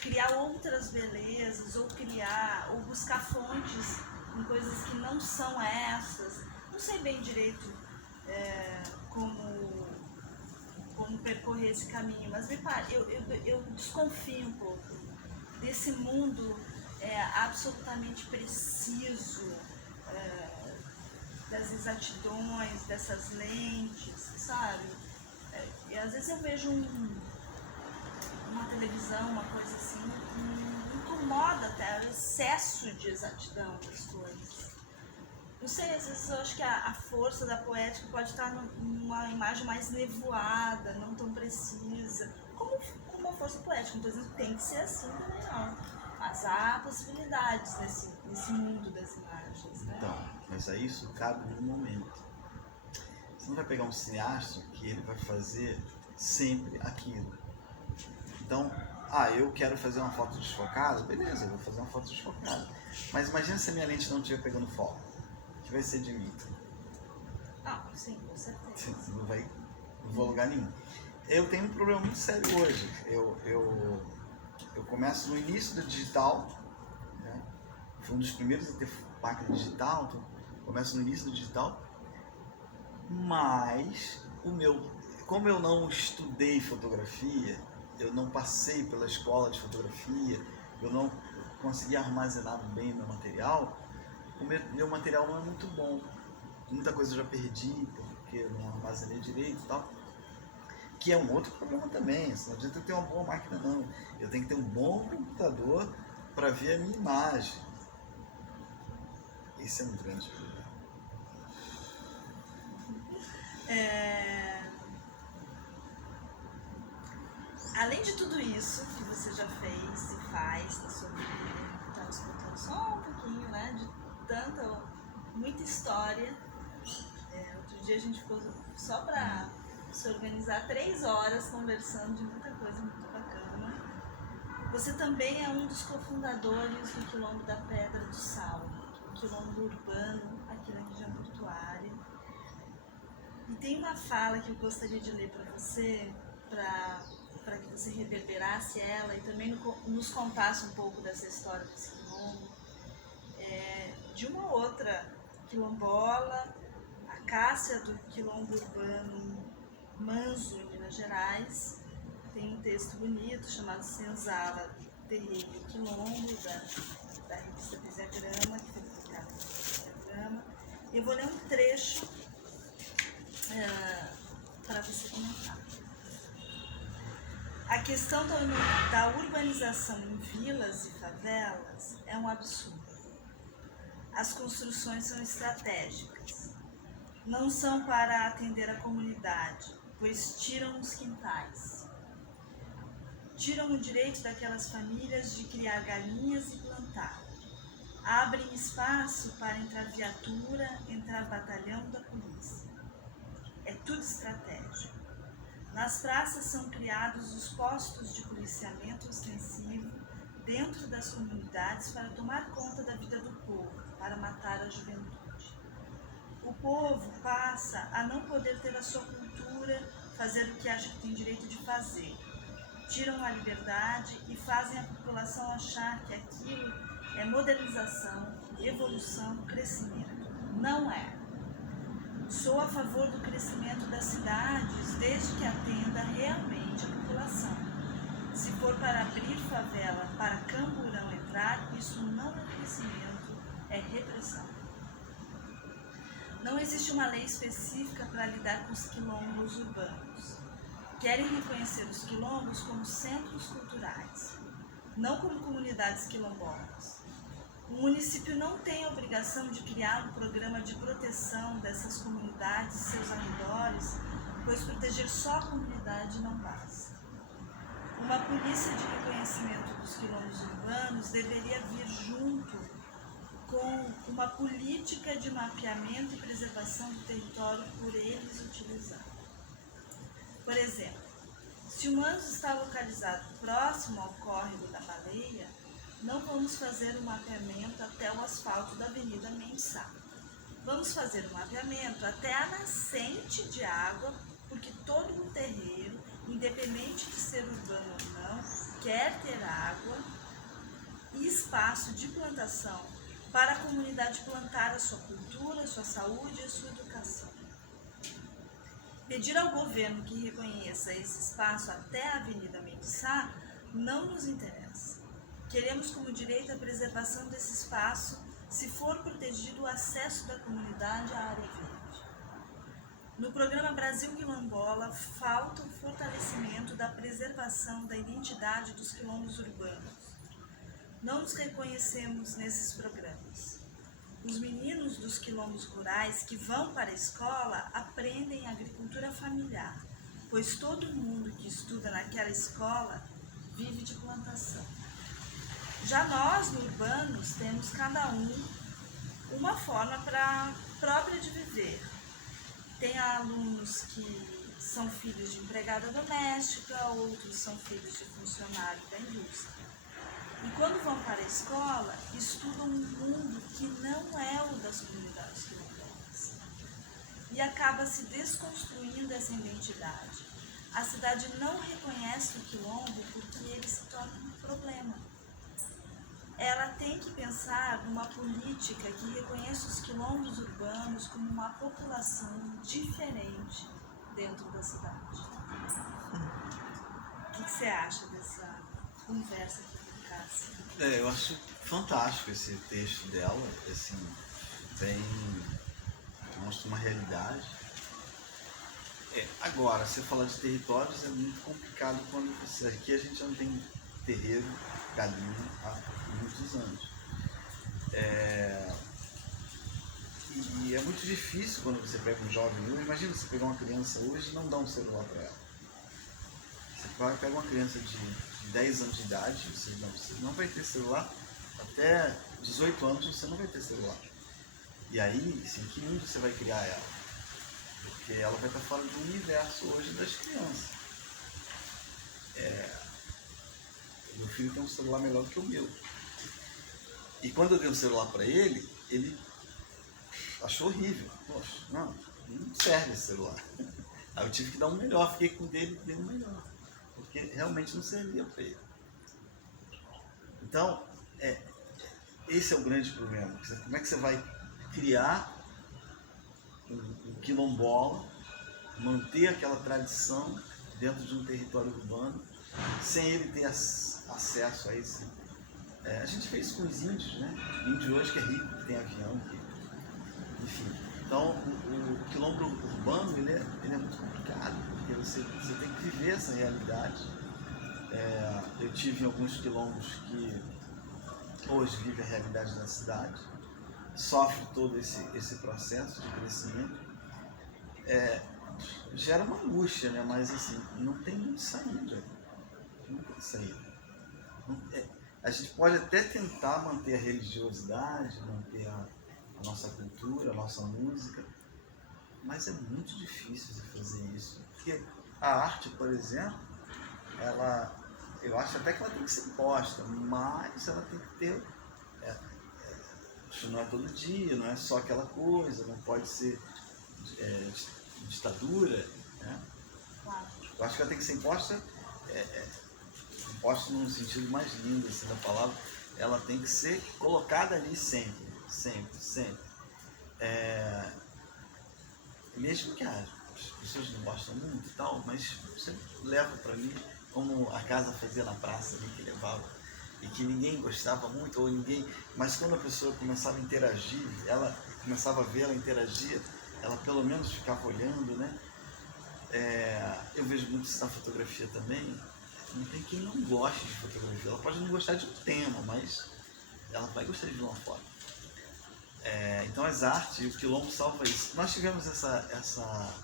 criar outras belezas, ou buscar fontes em coisas que não são essas. Não sei bem direito como percorrer esse caminho, mas eu desconfio um pouco desse mundo absolutamente preciso, das exatidões, dessas lentes, sabe? E às vezes eu vejo uma televisão, uma coisa assim, me incomoda até o excesso de exatidão das coisas. Não sei, às vezes eu acho que a força da poética pode estar numa imagem mais nevoada, não tão precisa. Como uma força poética, não estou dizendo que tem que ser assim também, não. Mas há possibilidades nesse mundo das imagens, né? Então, mas aí isso cabe no momento. Você não vai pegar um cineasta que ele vai fazer sempre aquilo. Então, eu quero fazer uma foto desfocada, beleza, eu vou fazer uma foto desfocada. Mas imagina se a minha lente não estiver pegando foco. O que vai ser de mim? Sim, com certeza. Não vou a lugar nenhum. Eu tenho um problema muito sério hoje. Eu começo no início do digital, né? Fui um dos primeiros a ter máquina digital, então começo no início do digital, mas como eu não estudei fotografia, eu não passei pela escola de fotografia, eu não consegui armazenar bem o meu material, o meu material não é muito bom. Muita coisa eu já perdi, porque eu não armazenei direito e tal. Que é um outro problema também, não adianta eu ter uma boa máquina não. Eu tenho que ter um bom computador para ver a minha imagem. Esse é um grande problema. Além de tudo isso que você já fez e faz na sua vida, está nos contando só um pouquinho, né, de muita história. Outro dia a gente ficou só para se organizar 3 horas conversando de muita coisa muito bacana. Você também é um dos cofundadores do Quilombo da Pedra do Sal, um quilombo urbano aqui na região portuária. E tem uma fala que eu gostaria de ler para você, para que você reverberasse ela e também nos contasse um pouco dessa história desse quilombo, de uma outra quilombola, a Cássia, do Quilombo Urbano Manso, em Minas Gerais. Tem um texto bonito chamado Senzala Terreiro Quilombo, da revista Pisiagrama, que foi publicada na revista Pisiagrama. E eu vou ler um trecho para você comentar. A questão da urbanização em vilas e favelas é um absurdo. As construções são estratégicas. Não são para atender a comunidade, pois tiram os quintais. Tiram o direito daquelas famílias de criar galinhas e plantar. Abrem espaço para entrar viatura, entrar batalhão da polícia. É tudo estratégico. Nas praças são criados os postos de policiamento ostensivo dentro das comunidades para tomar conta da vida do povo, para matar a juventude. O povo passa a não poder ter a sua cultura, fazer o que acha que tem direito de fazer. Tiram a liberdade e fazem a população achar que aquilo é modernização, evolução, crescimento. Não é. Sou a favor do crescimento das cidades desde que atenda realmente a população. Se for para abrir favela para Camburão entrar, isso não é crescimento, é repressão. Não existe uma lei específica para lidar com os quilombos urbanos. Querem reconhecer os quilombos como centros culturais, não como comunidades quilombolas. O município não tem a obrigação de criar um programa de proteção dessas comunidades e seus arredores, pois proteger só a comunidade não basta. Uma polícia de reconhecimento dos quilombos urbanos deveria vir junto com uma política de mapeamento e preservação do território por eles utilizado. Por exemplo, se o Manso está localizado próximo ao córrego da Baleia, não vamos fazer um mapeamento até o asfalto da Avenida Mendes Sá. Vamos fazer um mapeamento até a nascente de água, porque todo o terreiro, independente de ser urbano ou não, quer ter água e espaço de plantação para a comunidade plantar a sua cultura, a sua saúde e a sua educação. Pedir ao governo que reconheça esse espaço até a Avenida Mendes Sá não nos interessa. Queremos como direito a preservação desse espaço se for protegido o acesso da comunidade à área verde. No programa Brasil Quilombola, falta o fortalecimento da preservação da identidade dos quilombos urbanos. Não nos reconhecemos nesses programas. Os meninos dos quilombos rurais que vão para a escola aprendem agricultura familiar, pois todo mundo que estuda naquela escola vive de plantação. Já nós, no urbanos, temos cada um uma forma própria de viver. Tem alunos que são filhos de empregada doméstica, outros são filhos de funcionário da indústria. E quando vão para a escola, estudam um mundo que não é o das comunidades quilombolas. E acaba se desconstruindo essa identidade. A cidade não reconhece o quilombo porque ele se torna um problema. Ela tem que pensar numa política que reconheça os quilombos urbanos como uma população diferente dentro da cidade. O que você acha dessa conversa aqui com Cássia? Eu acho fantástico esse texto dela, assim, bem mostra uma realidade. Agora, você falar de territórios é muito complicado quando você... Aqui a gente não tem terreiro, galinha há muitos anos. E é muito difícil quando você pega um jovem hoje. Imagina você pegar uma criança hoje e não dar um celular para ela. Você pega uma criança de 10 anos de idade, você não vai ter celular, até 18 anos você não vai ter celular. E aí, assim, que mundo você vai criar ela? Porque ela vai estar fora do universo hoje das crianças. Meu filho tem um celular melhor do que o meu. E quando eu dei um celular para ele, ele achou horrível. Poxa, não serve esse celular. Aí eu tive que dar um melhor, fiquei com o dele e dei um melhor. Porque realmente não servia para ele. Então, esse é o grande problema. Como é que você vai criar um quilombola, manter aquela tradição dentro de um território urbano, sem ele ter acesso a esse... a gente fez com os índios, né? O índio hoje que é rico, que tem avião, enfim. Então, o quilombo urbano, ele é muito complicado, porque você tem que viver essa realidade. Eu tive em alguns quilombos que hoje vivem a realidade da cidade, sofre todo esse processo de crescimento. Gera uma angústia, né? Mas assim, não tem saída. Não tem saída. A gente pode até tentar manter a religiosidade, manter a nossa cultura, a nossa música, mas é muito difícil de fazer isso. Porque a arte, por exemplo, eu acho até que ela tem que ser posta, mas ela tem que ter... Isso não é todo dia, não é só aquela coisa, não pode ser ditadura, né? Claro. Eu acho que ela tem que ser imposta, imposta no sentido mais lindo assim, da palavra, ela tem que ser colocada ali sempre, sempre, sempre. Mesmo que as pessoas não gostam muito e tal, mas sempre leva para mim, como a casa fazia na praça ali, que levava, e que ninguém gostava muito, ou ninguém, mas quando a pessoa começava a interagir, ela começava a ver, ela interagia, ela pelo menos ficava olhando, né? Eu vejo muito isso na fotografia também. Não tem quem não goste de fotografia. Ela pode não gostar de um tema, mas ela vai gostar de ver uma foto. Então as artes, o Quilombo salva isso. Nós tivemos essa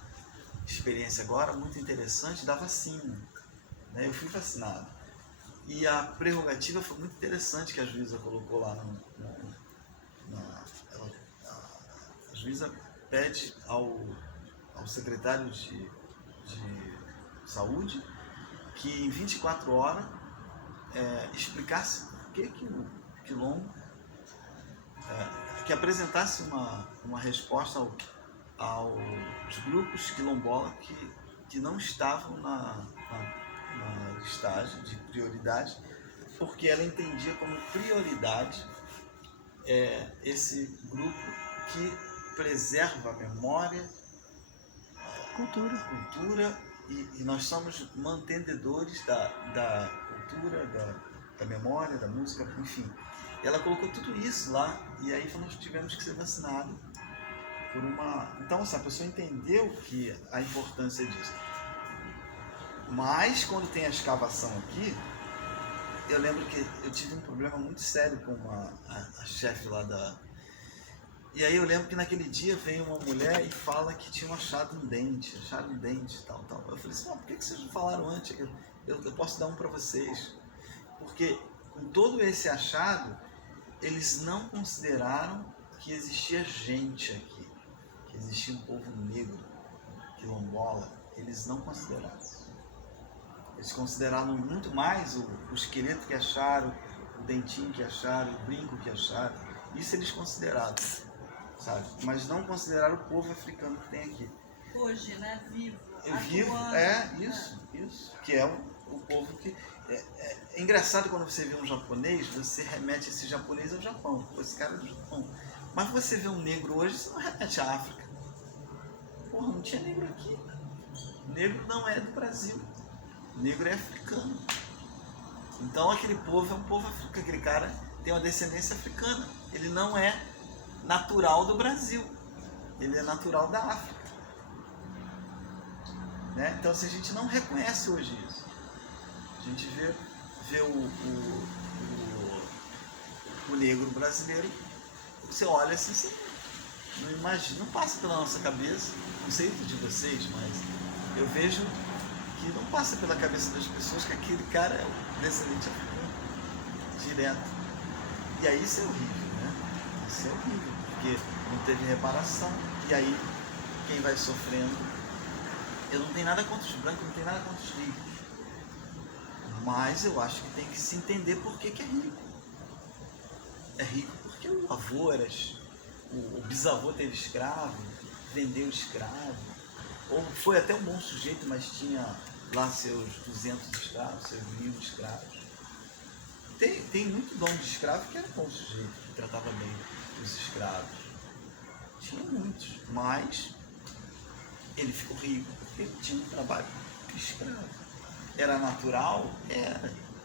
experiência agora muito interessante da vacina, né? Eu fui vacinado. E a prerrogativa foi muito interessante que a juíza colocou lá. A juíza pede ao secretário de saúde que em 24 horas explicasse o que o Quilombo, que apresentasse uma resposta aos grupos quilombola que não estavam na listagem de prioridade, porque ela entendia como prioridade esse grupo que preserva a memória, cultura e nós somos mantenedores da cultura, da memória, da música, enfim. Ela colocou tudo isso lá e aí nós tivemos que ser vacinados por uma... Então, assim, a pessoa entendeu a importância disso. Mas, quando tem a escavação aqui, eu lembro que eu tive um problema muito sério com a chefe lá da... E aí eu lembro que naquele dia vem uma mulher e fala que tinham achado um dente e tal. Eu falei assim, por que vocês não falaram antes? Eu posso dar um para vocês. Porque com todo esse achado, eles não consideraram que existia gente aqui, que existia um povo negro, quilombola. Eles não consideraram. Eles consideraram muito mais o esqueleto que acharam, o dentinho que acharam, o brinco que acharam. Isso eles consideraram, sabe? Mas não consideraram o povo africano que tem aqui. Hoje, né? Vivo. Vivo, isso. Que é o povo que... É engraçado quando você vê um japonês, você remete esse japonês ao Japão. Esse cara é do Japão. Mas você vê um negro hoje, você não remete à África. Porra, não tinha negro aqui. Negro não é do Brasil. Negro é africano. Então aquele povo é um povo africano. Aquele cara tem uma descendência africana. Ele não é natural do Brasil. Ele é natural da África. Né? Então, se a gente não reconhece hoje isso, a gente vê o negro brasileiro, você olha assim, você não imagina, não passa pela nossa cabeça, não sei de vocês, mas eu vejo que não passa pela cabeça das pessoas que aquele cara é o descendente africano, direto. E aí isso é horrível, né? Isso é horrível, porque não teve reparação, e aí quem vai sofrendo... Eu não tenho nada contra os brancos, não tenho nada contra os ricos. Mas eu acho que tem que se entender por que é rico. É rico porque o avô era... O bisavô teve escravo, vendeu escravo. Ou foi até um bom sujeito, mas tinha lá seus 200 escravos, seus 1000 escravos. Tem muito dono de escravo que era bom sujeito, que tratava bem os escravos. Tinha muitos, mas ele ficou rico porque ele tinha um trabalho escravo. Era natural?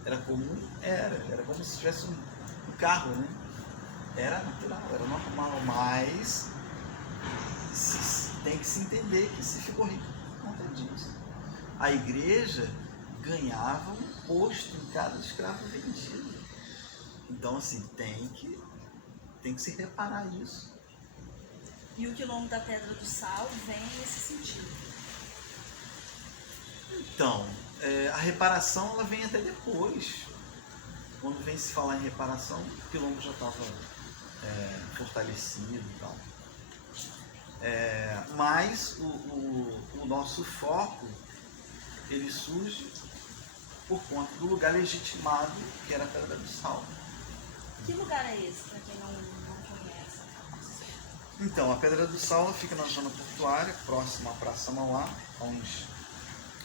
Era comum? Era como se tivesse um carro, né? Era natural, era normal, mas tem que se entender que se ficou rico por conta disso. A igreja ganhava um posto em cada escravo vendido. Então, assim, tem que se reparar isso. E o Quilombo da Pedra do Sal vem nesse sentido. Então, a reparação ela vem até depois. Quando vem se falar em reparação, o Quilombo já estava fortalecido e tal. Mas o nosso foco, ele surge por conta do lugar legitimado, que era a Pedra do Sal. Que lugar é esse, para quem não conhece? Então, a Pedra do Sal fica na zona portuária, próxima à Praça Mauá, a uns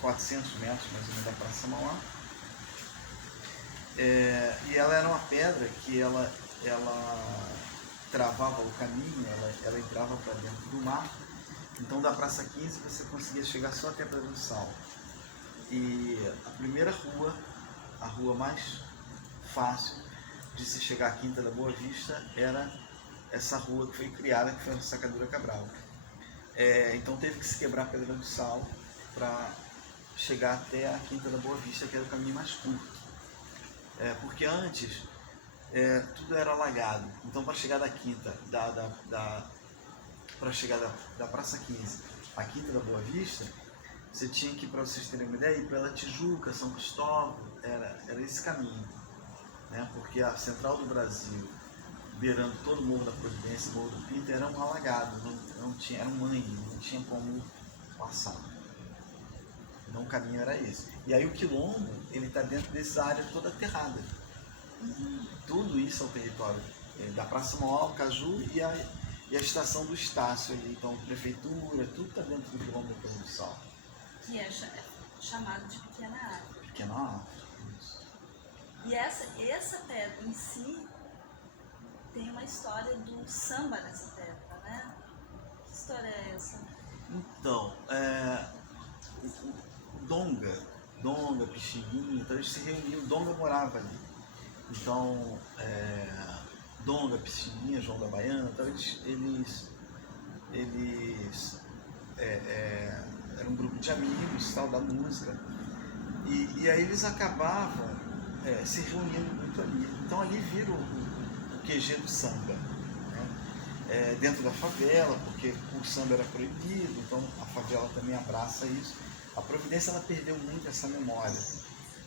400 metros mais ou menos da Praça Mauá. E ela era uma pedra que ela travava o caminho, ela entrava para dentro do mar. Então da Praça 15 você conseguia chegar só até a Pedra do Sal. E a primeira rua, a rua mais fácil de se chegar à Quinta da Boa Vista, era essa rua que foi criada, que foi a Sacadura Cabral. Então teve que se quebrar a Pedra do Sal para chegar até a Quinta da Boa Vista, que era o caminho mais curto. Porque antes tudo era alagado. Então para chegar da Quinta, para chegar da Praça 15 à Quinta da Boa Vista, você tinha que, para vocês terem uma ideia, ir pela Tijuca, São Cristóvão, era esse caminho, né? Porque a Central do Brasil, beirando todo o Morro da Providência, o Morro do Pinto, era um alagado, não tinha, era um mangue, não tinha como passar. Então o caminho era esse. E aí o quilombo, ele está dentro dessa área toda aterrada. Tudo isso é o território da Praça Mauá, Caju e a estação do Estácio ali. Então prefeitura, tudo está dentro do quilombo da Pedra do Sal. Que é chamado de Pequena Árvore. Pequena Árvore, isso. E essa pedra em si tem uma história do samba nessa pedra, né? Que história é essa? Então, o Donga, Pixinguinha, então eles se reuniam, o Donga morava ali. Então, Donga, Pixinguinha, João da Baiana, então eles era um grupo de amigos, tal, da música, e aí eles acabavam se reunindo muito ali. Então ali vira o QG do samba, né? Dentro da favela, porque o samba era proibido, então a favela também abraça isso. A Providência, ela perdeu muito essa memória,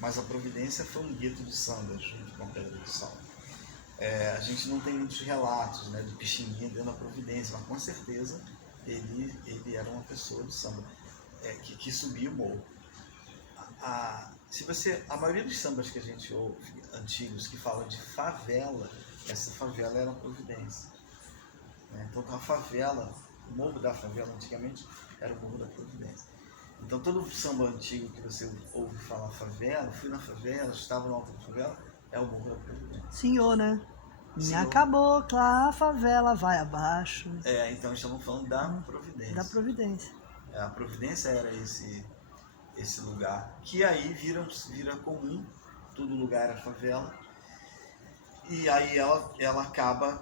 mas a Providência foi um gueto do samba junto com a Pedra do Sal. A gente não tem muitos relatos, né, do Pixinguinha dentro da Providência, mas com certeza ele era uma pessoa do samba que subia o morro. A maioria dos sambas que a gente ouve, antigos, que falam de favela, essa favela era a Providência. Então a favela, o morro da favela antigamente era o morro da Providência. Então todo samba antigo que você ouve falar favela, fui na favela, estava no alto da favela, é o morro da Providência. Senhor, né? Senhor. Acabou, claro, a favela vai abaixo. Então estamos falando da Providência. Da Providência. A Providência era esse lugar, que aí vira comum, todo lugar era favela, e aí ela acaba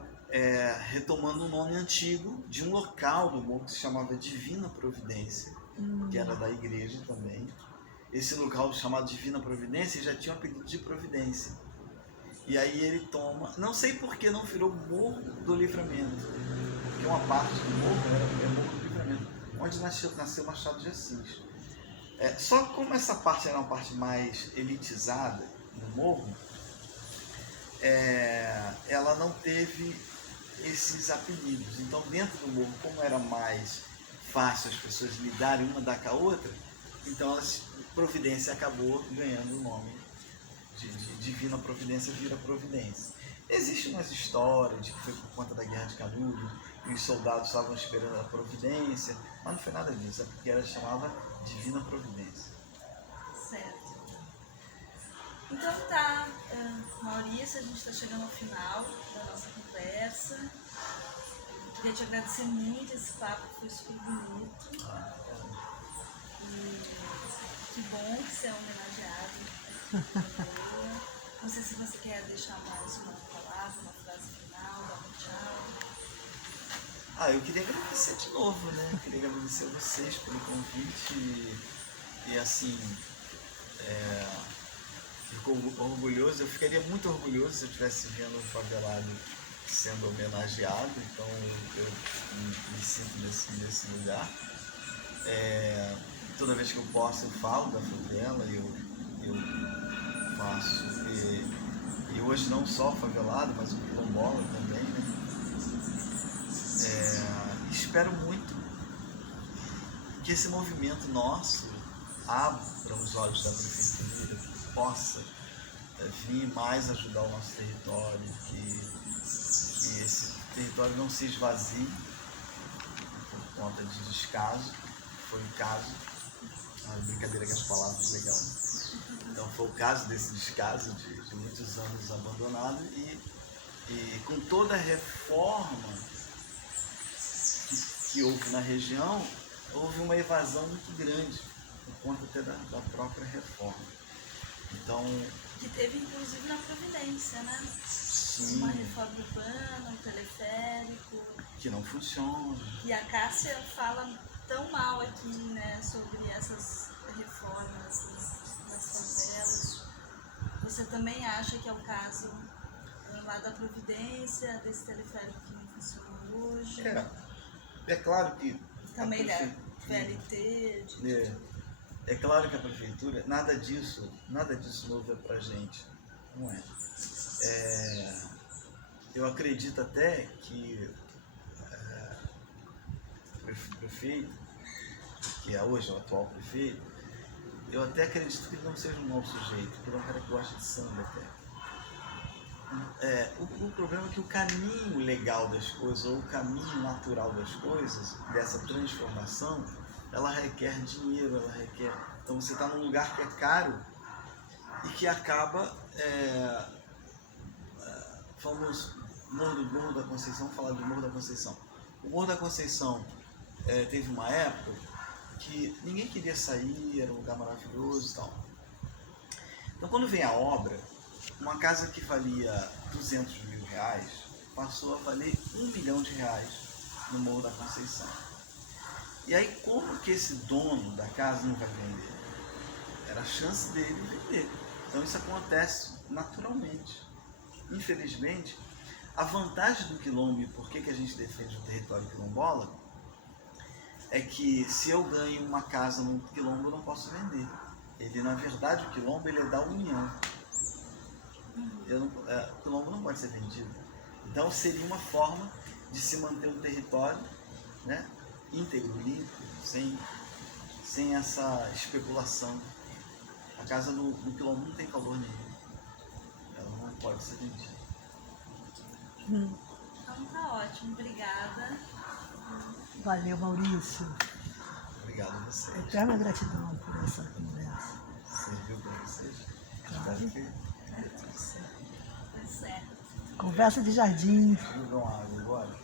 retomando um nome antigo de um local do morro que se chamava Divina Providência, que era da igreja também. Esse local chamado Divina Providência já tinha um apelido de Providência. E aí ele toma, não sei por que não virou Morro do Livramento, porque uma parte do morro era Morro do Livramento, onde nasceu Machado de Assis. Só como essa parte era uma parte mais elitizada no morro, ela não teve esses apelidos. Então dentro do morro, como era mais fácil as pessoas lidarem uma com a outra, então a Providência acabou ganhando o nome de Divina Providência, vira Providência. Existem umas histórias de que foi por conta da Guerra de Canudos e os soldados estavam esperando a Providência, mas não foi nada disso, porque ela chamava Divina Providência. Certo. Então tá, Maurício, a gente está chegando ao final da nossa conversa. Queria te agradecer muito, esse papo foi super bonito. E que bom que você é homenageado. Não sei se você quer deixar mais uma palavra, uma frase final, dar um tchau. Eu queria agradecer de novo, né? Eu queria agradecer a vocês pelo convite e assim, fico orgulhoso, eu ficaria muito orgulhoso se eu estivesse vendo um favelado sendo homenageado, então eu me sinto nesse lugar. Toda vez que eu posso eu falo da favela, eu faço, e hoje não só favelado, mas o quilombola também, né? Espero muito que esse movimento nosso abra os olhos da prefeitura, que possa vir mais ajudar o nosso território, que esse território não se esvazie por conta de descaso, que foi o caso Uma brincadeira com as palavras, legal. Então foi o caso desse descaso de muitos anos abandonado e com toda a reforma que houve na região, houve uma evasão muito grande, por conta até da própria reforma. Então, Que teve inclusive na Providência, né? sim, Uma reforma urbana, um teleférico. que não funciona. E a Cássia fala tão mal aqui, né, sobre essas reformas nas favelas. Você também acha que é o caso lá da Providência, desse teleférico que não funciona hoje? É claro que Também da prefeitura- VLT. É claro que a prefeitura, nada disso novo é pra gente, não é. Eu acredito até que o prefeito, que é hoje o atual prefeito, eu até acredito que ele não seja um mau sujeito, que ele é um cara que gosta de samba até. O problema é que o caminho legal das coisas, ou o caminho natural das coisas, dessa transformação, ela requer dinheiro, ela requer... Então você está num lugar que é caro e que acaba... Vamos, Morro da Conceição, vamos falar do Morro da Conceição. O Morro da Conceição teve uma época que ninguém queria sair, era um lugar maravilhoso e tal. Então quando vem a obra, uma casa que valia 200 mil reais passou a valer R$1 milhão no Morro da Conceição. E aí como que esse dono da casa não vai vender? Era a chance dele vender. Então isso acontece naturalmente. Infelizmente, a vantagem do quilombo e por que a gente defende o território quilombola é que se eu ganho uma casa no quilombo eu não posso vender. Ele, na verdade, o quilombo ele é da União. O quilombo não pode ser vendido. Então seria uma forma de se manter um território, né, íntegro, limpo, sem essa especulação. A casa no quilombo não tem valor nenhum. Ela não pode ser vendida. Então tá ótimo, obrigada. Valeu, Maurício. Obrigado a vocês. Eterna gratidão por essa conversa. Serviu para vocês? Claro. Espero que Tá certo. Conversa de jardim. bebam água agora.